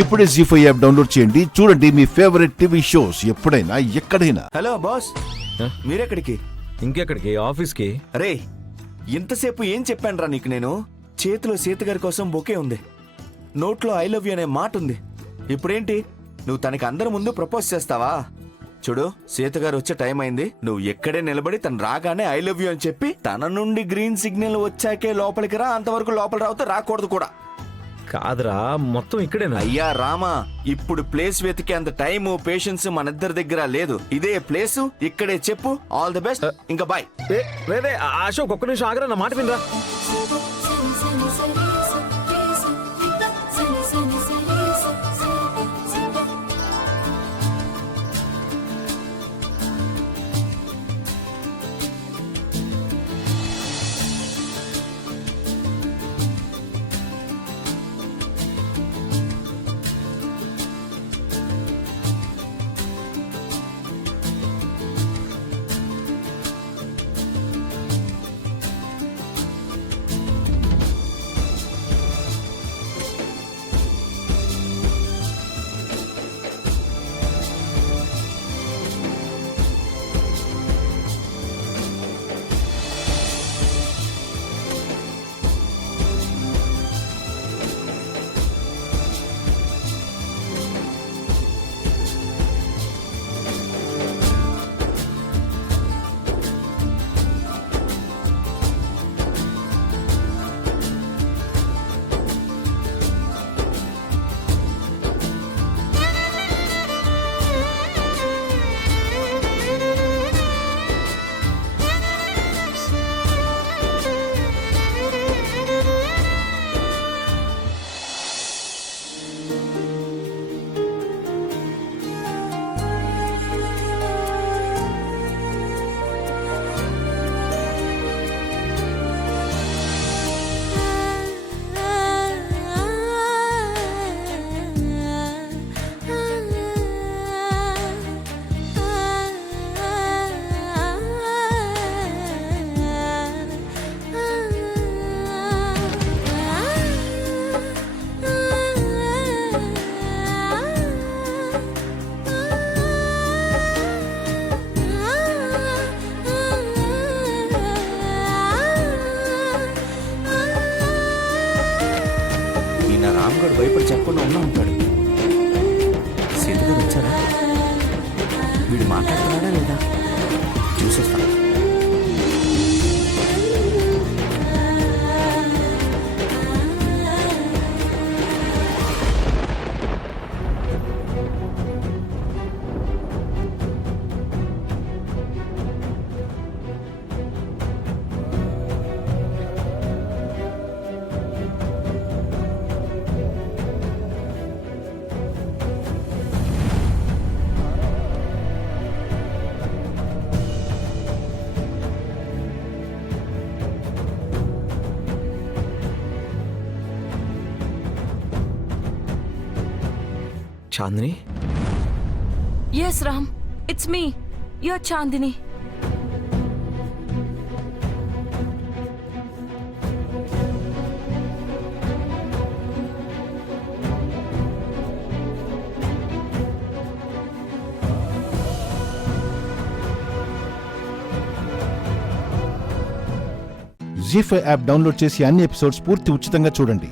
ఇప్పుడే జీ5 app download చేయండి. చూడండి మీ ఫేవరెట్ టీవీ షోస్ ఎప్పుడైనా ఎక్కడైనా. హలో బాస్, మీరెక్కడికి? ఇంకెక్కడికి? ఆఫీస్కి. రే, ఇంతసేపు ఏం చెప్పానురా నీకు నేను? చేతిలో సీతగారి కోసం బొకే ఉంది, నోట్లో ఐ లవ్ యూ అనే మాట ఉంది. ఇప్పుడేంటి, నువ్వు తనకి అందరి ముందు ప్రపోజ్ చేస్తావా? చూడు, సీతగారు వచ్చే టైం అయింది. నువ్వు ఎక్కడే నిలబడి తను రాగానే ఐ లవ్ యూ అని చెప్పి తన నుండి గ్రీన్ సిగ్నల్ వచ్చాకే లోపలికి రా. అంతవరకు లోపల రావుతో రాకూడదు కూడా. కాదురా, మొత్తం ఇక్కడేనా? అయ్యా రామా, ఇప్పుడు ప్లేస్ వెతికే అంత టైము పేషెన్స్ మన ఇద్దరి దగ్గర లేదు. ఇదే ప్లేసు, ఇక్కడే చెప్పు. ఆల్ ది బెస్ట్, ఇంకా బాయ్. రే అశోక్, ఒక్క నిమిషం ఆగరా, నా మాట వినరా. రామ్గఢ్ భయపడి చెప్పకుండా ఉన్నా ఉంటాడు. సీతగారు వచ్చారా? వీడు మాట్లాడుతున్నాడా లేదా? చూసొస్తా. Chandini? Yes, Ram. It's me. You're Chandini. Zee5 app download చేసి అన్ని ఎపిసోడ్స్ పూర్తి ఉచితంగా చూడండి.